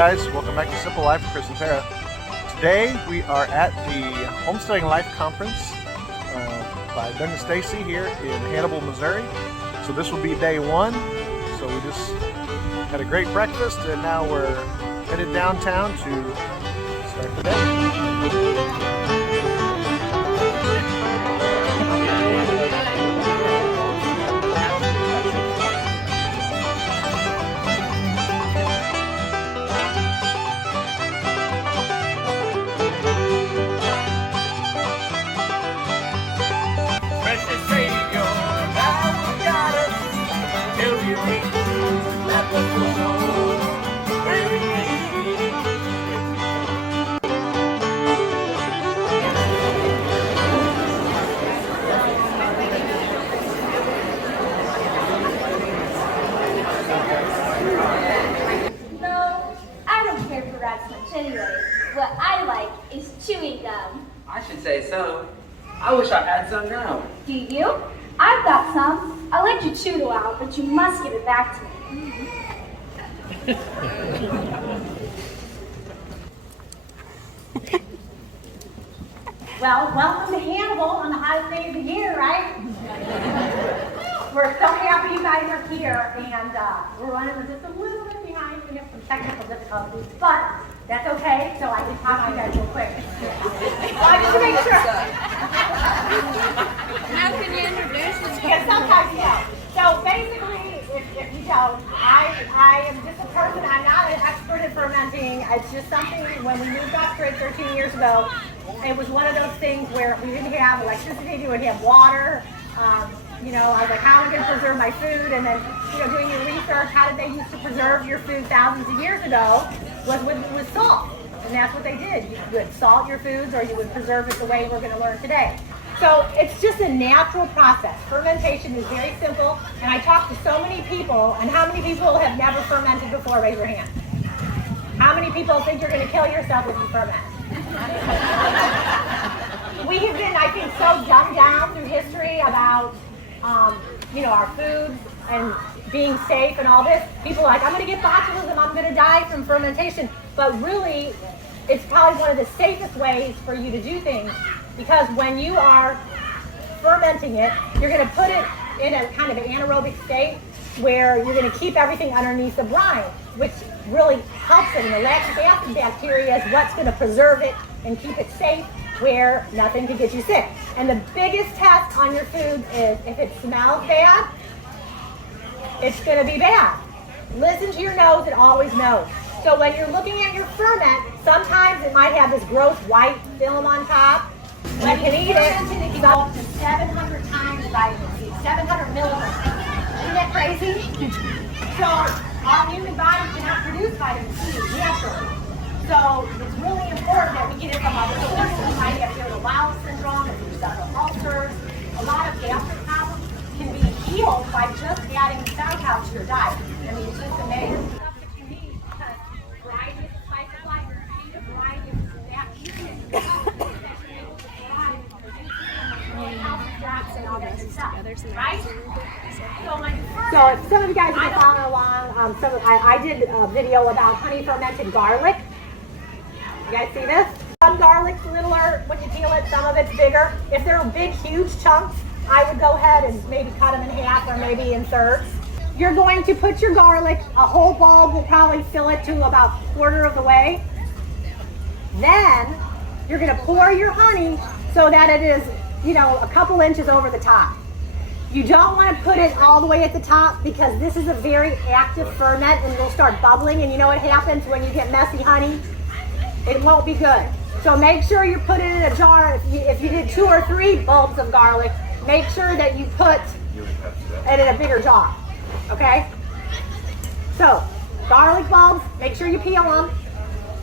guys, welcome back to Simple Life with Chris and Tara. Today we are at the Homesteading Life Conference by Doug and Stacy here in Hannibal, Missouri. So this will be day one. So we just had a great breakfast and now we're headed downtown to start the day. Anyway, what I like is chewing gum. I should say so. I wish I had some now. Do you? I've got some. I'll let you chew it a while, but you must give it back to me. Well, welcome to Hannibal on the hottest day of the year, right? We're so happy you guys are here, and we're running just a little bit behind. We have some technical difficulties, but that's okay. So I can talk to you guys real quick. Just to make sure. How can you introduce us? Because sometimes you know. So basically, if you don't, I am just a person. I'm not an expert in fermenting. It's just something. When we moved Offgrid 13 years ago, it was one of those things where we didn't have electricity. We would have water. You know, I was like, how am I going to preserve my food? And then, you know, doing your research, how did they used to preserve your food thousands of years ago? Was with salt. And that's what they did. You would salt your foods or you would preserve it the way we're going to learn today. So it's just a natural process. Fermentation is very simple. And I talk to so many people. And how many people have never fermented before? Raise your hand. How many people think you're going to kill yourself if you ferment? We have been, I think, so dumbed down through history about you know, our foods and being safe and all this. People are like, I'm going to get botulism, I'm going to die from fermentation. But really, it's probably one of the safest ways for you to do things, because when you are fermenting it, you're going to put it in a kind of an anaerobic state where you're going to keep everything underneath the brine, which really helps it. And the lactic acid bacteria is what's going to preserve it and keep it safe, where nothing can get you sick. And the biggest test on your foods is if it smells bad, it's going to be bad. Listen to your nose, it always knows. So when you're looking at your ferment, sometimes it might have this gross white film on top. When you can eat it, it can go up to 700 times vitamin C, 700 milligrams. Isn't that crazy? So our human body cannot produce vitamin C naturally. So it's really important that we get it from other sources. You might have irritable bowel syndrome, if you suffer ulcers. A lot of gastric problems can be healed by just adding sauerkraut to your diet. I mean, it's just amazing. Stuff that you need, because variety is the spice of life. Variety is that nutrient that you're able to provide and produce healthy fats and all that good stuff, right? So if some of you guys have been following along, I did a video about honey fermented garlic. You guys see this? Some garlic's littler when you peel it, some of it's bigger. If they're big, huge chunks, I would go ahead and maybe cut them in half or maybe in thirds. You're going to put your garlic, a whole bulb will probably fill it to about a quarter of the way. Then you're going to pour your honey so that it is, you know, a couple inches over the top. You don't want to put it all the way at the top, because this is a very active ferment and it'll start bubbling. And you know what happens when you get messy honey? It won't be good. So make sure you put it in a jar. If you did 2 or 3 bulbs of garlic, make sure that you put it in a bigger jar. Okay? So, garlic bulbs, make sure you peel them.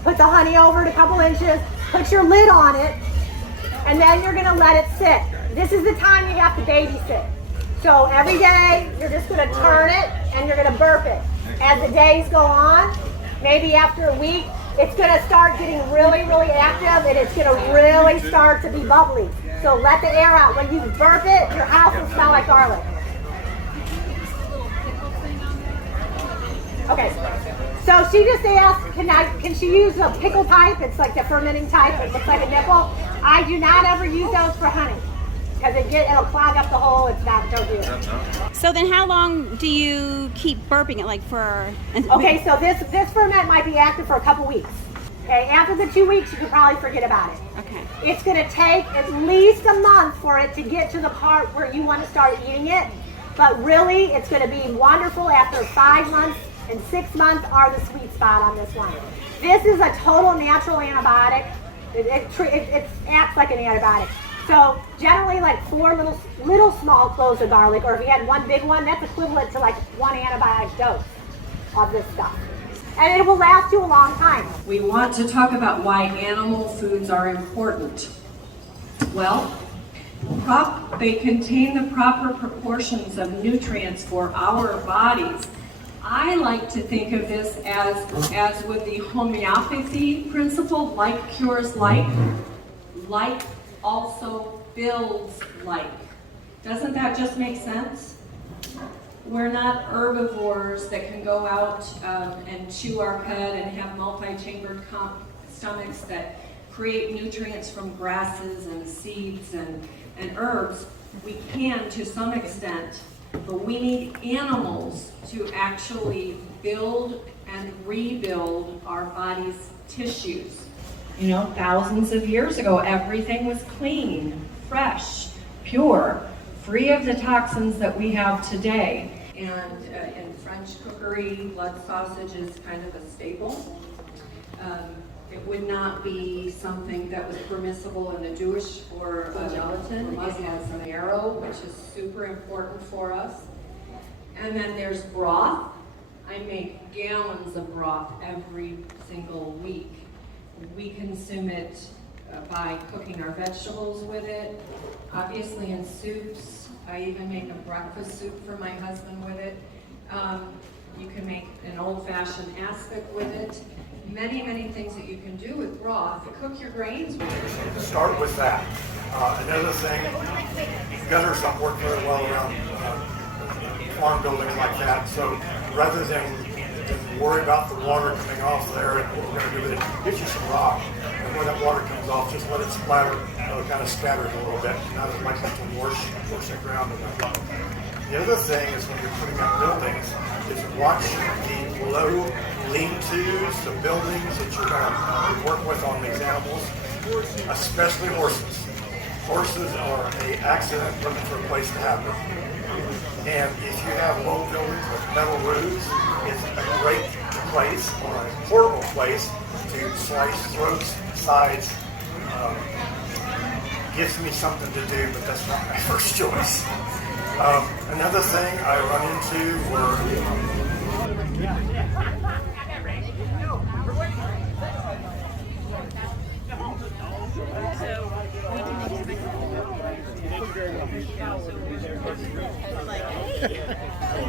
Put the honey over it a couple inches. Put your lid on it. And then you're going to let it sit. This is the time you have to babysit. So every day, you're just going to turn it and you're going to burp it. As the days go on, maybe after a week, it's going to start getting really, really active, and it's going to really start to be bubbly. So let the air out. When you burp it, your house will smell like garlic. Okay, So she just asked, can she use a pickle type? It's like the fermenting type. It looks like a nipple. I do not ever use those for honey because it'll clog up the hole. It's not, don't do it. So then how long do you keep burping it, like for? Okay, so this ferment might be active for a couple weeks. Okay, after the 2 weeks, you can probably forget about it. Okay. It's gonna take at least a month for it to get to the part where you want to start eating it. But really, it's gonna be wonderful after 5 months, and 6 months are the sweet spot on this one. This is a total natural antibiotic. It acts like an antibiotic. So generally like 4 little small cloves of garlic, or if you had one big one, that's equivalent to like 1 antibiotic dose of this stuff. And it will last you a long time. We want to talk about why animal foods are important. Well, they contain the proper proportions of nutrients for our bodies. I like to think of this as with the homeopathy principle, like cures like. Like also builds like. Doesn't that just make sense? We're not herbivores that can go out and chew our cud and have multi-chambered stomachs that create nutrients from grasses and seeds and herbs. We can to some extent, but we need animals to actually build and rebuild our body's tissues. You know, thousands of years ago, everything was clean, fresh, pure, free of the toxins that we have today. And in French cookery, blood sausage is kind of a staple. It would not be something that was permissible in the Jewish or gelatin. It has marrow, which is super important for us. And then there's broth. I make gallons of broth every single week. We consume it by cooking our vegetables with it. Obviously in soups. I even make a breakfast soup for my husband with it. You can make an old-fashioned aspic with it. Many, many things that you can do with broth. Cook your grains with it. Start with that. Another thing, gutters don't work very well around farm buildings like that. So rather than worry about the water coming off there and what we're going to do with it, get you some rock. And when that water comes off, just let it splatter. It kind of spatters a little bit. Not as likely to wash the ground. The other thing is when you're putting up buildings, is watch the low lean-tos, the buildings that you're going to work with on these animals, especially horses. Horses are an accident looking for a place to happen. And if you have low buildings with metal roofs, it's a great place or a horrible place to slice throats, sides. Gives me something to do, but that's not my first choice. Another thing I run into where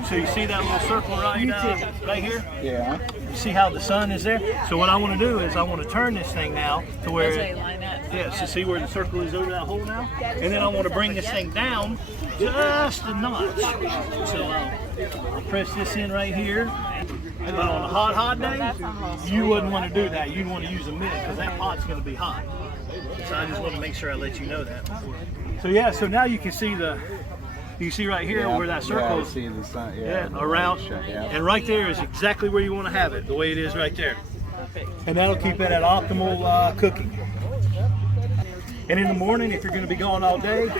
So you see that little circle right here? Yeah. You see how the sun is there? So what I want to do is I want to turn this thing now to where so see where the circle is over that hole now? And then I want to bring this thing down just a notch. So I'll press this in right here. But on a hot day, you wouldn't want to do that. You'd want to use a mitt because that pot's going to be hot. So I just want to make sure I let you know that. So yeah, so now you can see you see right here where that circle is. See the sun, around. And right there is exactly where you want to have it, the way it is right there. And that'll keep it at optimal cooking. And in the morning, if you're going to be gone all day,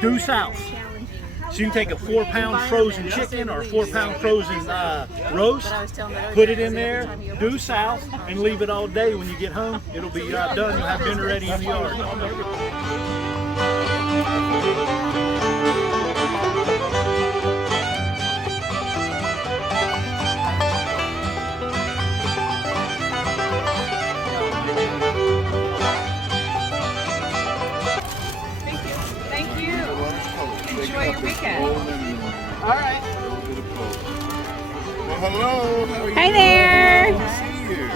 due south. So you can take a 4-pound frozen chicken or a 4-pound frozen roast, put it in there, due south, and leave it all day. When you get home, it'll be done. You'll have dinner ready in the yard. Enjoy your weekend. All right. Well, hello. How are you? Hi there. Good to see you.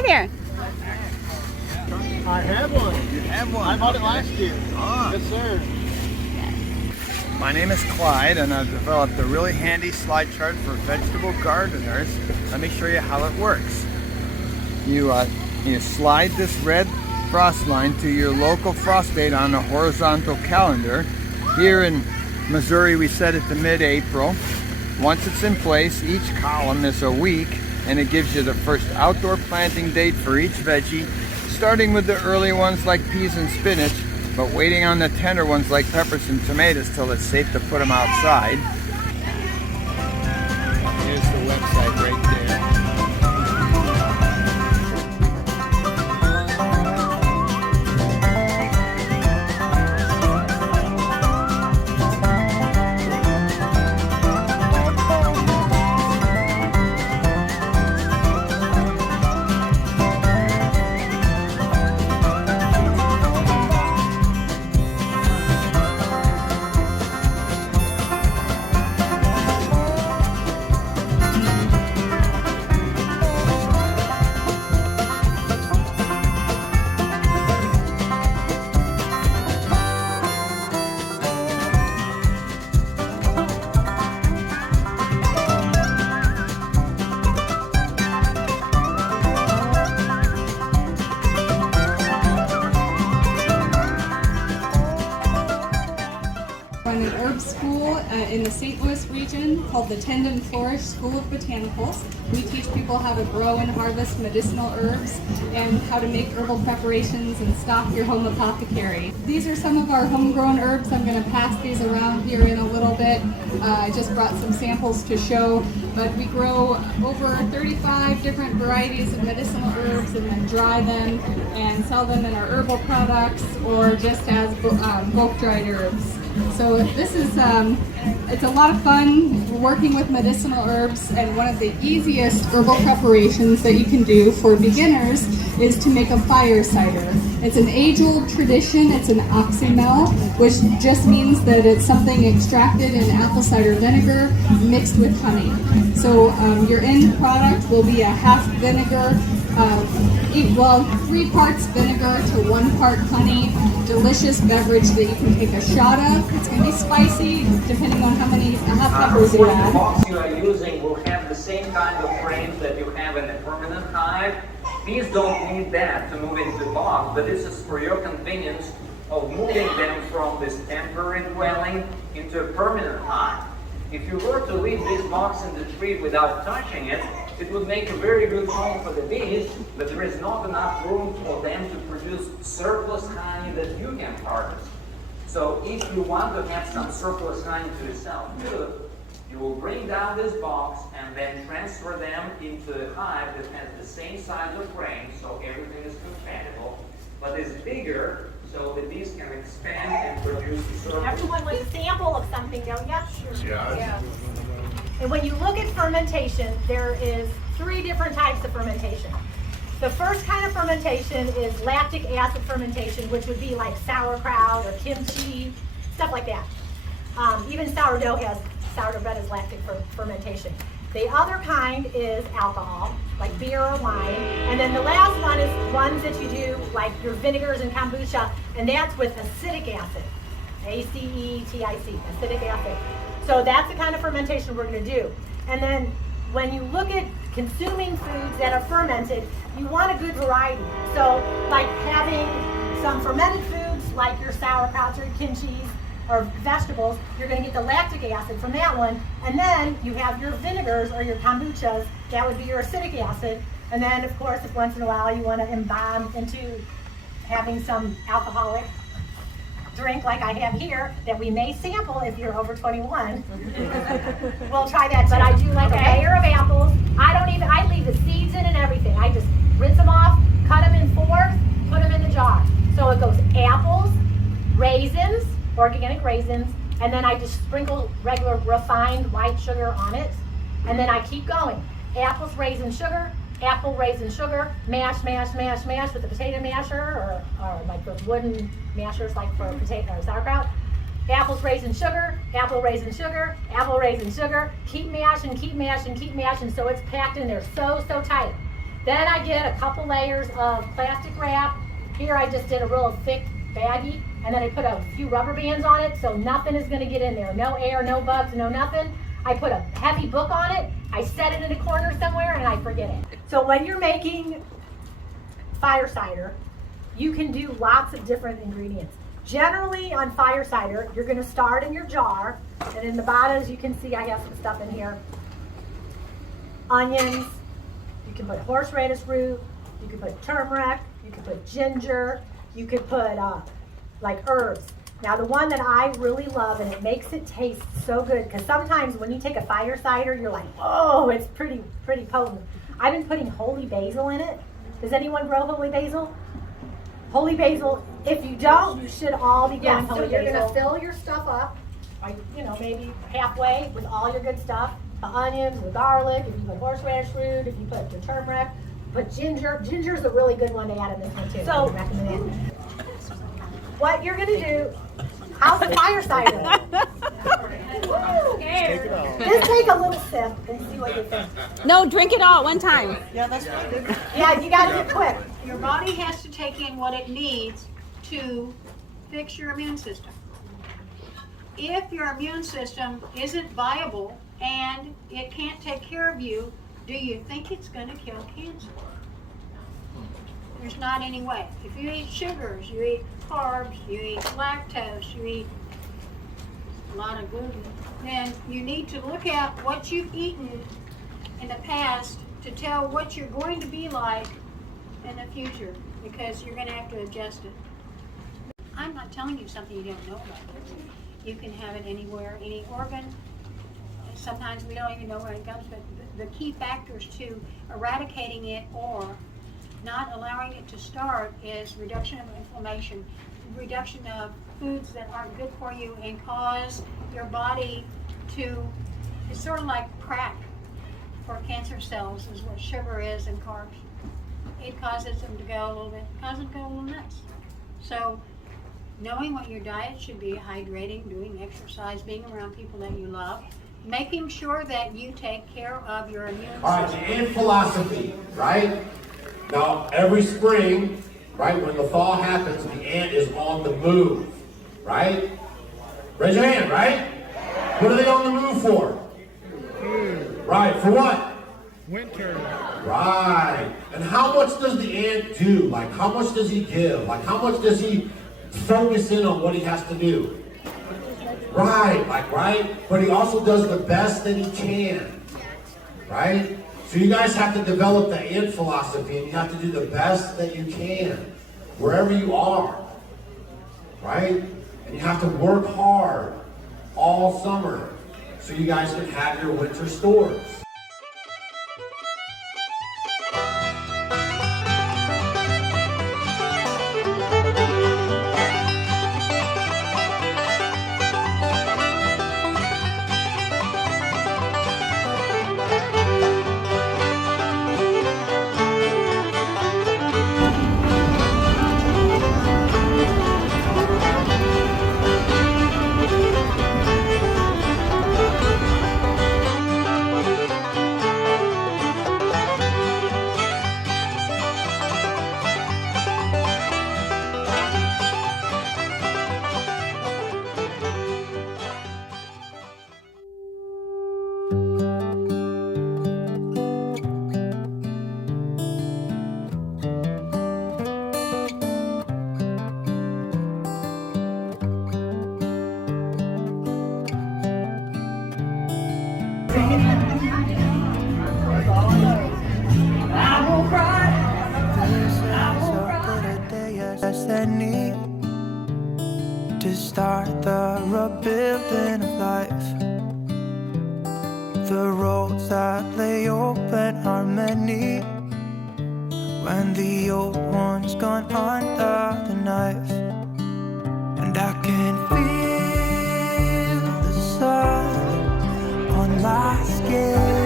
Hi there. I have one. You have one. I bought it last year. Ah. Yes, sir. My name is Clyde, and I've developed a really handy slide chart for vegetable gardeners. Let me show you how it works. You slide this red frost line to your local frost date on a horizontal calendar. Here in Missouri, we set it to mid-April. Once it's in place, each column is a week, and it gives you the first outdoor planting date for each veggie, starting with the early ones like peas and spinach, but waiting on the tender ones like peppers and tomatoes till it's safe to put them outside. Here's the website right there. Run an herb school in the St. Louis region called the Tendon Flourish School of Botanicals. We teach people how to grow and harvest medicinal herbs and how to make herbal preparations and stock your home apothecary. These are some of our homegrown herbs. I'm going to pass these around here in a little bit. I just brought some samples to show, but we grow over 35 different varieties of medicinal herbs and then dry them and sell them in our herbal products or just as bulk dried herbs. So this is, it's a lot of fun working with medicinal herbs, and one of the easiest herbal preparations that you can do for beginners is to make a fire cider. It's an age-old tradition. It's an oxymel, which just means that it's something extracted in apple cider vinegar mixed with honey. So your end product will be a half vinegar, 3 parts vinegar to 1 part honey. Delicious beverage that you can take a shot of. It's going to be spicy depending on how many hot peppers you add. The box you are using will have the same kind of frames that you have in a permanent hive. These don't need that to move into the box, but this is for your convenience of moving them from this temporary dwelling into a permanent hive. If you were to leave this box in the tree without touching it, it would make a very good home for the bees, but there is not enough room for them to produce surplus honey that you can harvest. So if you want to have some surplus honey to yourself, you will bring down this box and then transfer them into a hive that has the same size of frame, so everything is compatible, but is bigger, so the bees can expand and produce surplus. Everyone wants a sample of something, don't you? Yeah. And when you look at fermentation, there is 3 different types of fermentation. The first kind of fermentation is lactic acid fermentation, which would be like sauerkraut or kimchi, stuff like that. Even sourdough bread is lactic fermentation. The other kind is alcohol, like beer or wine. And then the last one is ones that you do, like your vinegars and kombucha, and that's with acetic acid. ACETIC, acetic acid. So that's the kind of fermentation we're going to do. And then when you look at consuming foods that are fermented, you want a good variety. So like having some fermented foods like your sauerkrauts or kimchis or vegetables, you're going to get the lactic acid from that one. And then you have your vinegars or your kombuchas, that would be your acetic acid. And then of course, if once in a while you want to imbibe into having some alcoholic drink like I have here that we may sample if you're over 21. We'll try that too. But I do like a layer of apples. I leave the seeds in and everything. I just rinse them off, cut them in 4s, put them in the jar. So it goes apples, raisins, organic raisins, and then I just sprinkle regular refined white sugar on it. And then I keep going. Apples, raisin, sugar, apple, raisin, sugar, mash, mash, mash, mash with a potato masher or like those wooden mashers like for potato or sauerkraut. Apples, raisin, sugar, apple, raisin, sugar, apple, raisin, sugar. Keep mashing, keep mashing, keep mashing so it's packed in there so tight. Then I did a couple layers of plastic wrap. Here I just did a real thick baggie, and then I put a few rubber bands on it so nothing is gonna get in there. No air, no bugs, no nothing. I put a heavy book on it. I set it in a corner somewhere and I forget it. So when you're making fire cider, you can do lots of different ingredients. Generally on fire cider, you're gonna start in your jar, and in the bottom, as you can see, I have some stuff in here. Onions, you can put horseradish root, you can put turmeric, you can put ginger, you could put like herbs. Now the one that I really love, and it makes it taste so good, because sometimes when you take a fire cider, you're like, oh, it's pretty potent. I've been putting holy basil in it. Does anyone grow holy basil? Holy basil, if you don't, you should all be growing holy basil. So you're gonna fill your stuff up, like, you know, maybe halfway with all your good stuff. The onions, the garlic, if you put horseradish root, if you put your turmeric, put ginger. Ginger's a really good one to add in this one too. So, I recommend it. What you're gonna do, how's the fire cider? Just take a little sip and see what you think. No, drink it all at one time. Yeah, that's right. Yeah, you gotta be quick. Your body has to take in what it needs to fix your immune system. If your immune system isn't viable and it can't take care of you, do you think it's going to kill cancer? There's not any way. If you eat sugars, you eat carbs, you eat lactose, you eat a lot of gluten, then you need to look at what you've eaten in the past to tell what you're going to be like in the future, because you're going to have to adjust it. I'm not telling you something you don't know about. You can have it anywhere, any organ. Sometimes we don't even know where it comes, but the key factors to eradicating it or not allowing it to start is reduction of inflammation, reduction of foods that aren't good for you and cause your body to, it's sort of like crack for cancer cells is what sugar is and carbs. It causes them to go a little bit, causes them to go a little nuts. So knowing what your diet should be, hydrating, doing exercise, being around people that you love, making sure that you take care of your immune system. All right, and philosophy, right? Now, every spring, right, when the fall happens, the ant is on the move, right? Raise your hand, right? What are they on the move for? Right, for what? Winter. Right. And how much does the ant do? Like, how much does he give? Like, how much does he focus in on what he has to do? Right, like, right? But he also does the best that he can, right? So you guys have to develop the ant philosophy, and you have to do the best that you can, wherever you are, right? And you have to work hard all summer so you guys can have your winter stores. To start the rebuilding of life. The roads that lay open are many when the old one's gone under the knife. And I can feel the sun on my skin.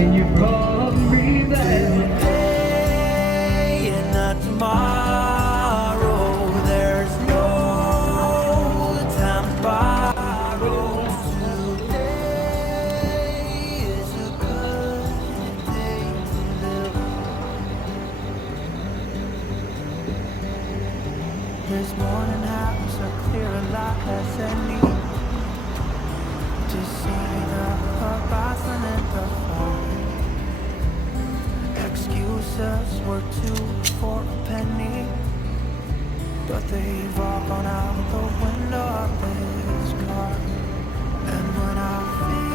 And you brought me back. This morning has a clearer light as any to see the horizon in the fire. Excuses were 2 for a penny, but they've all gone out the window of this car. And when I feel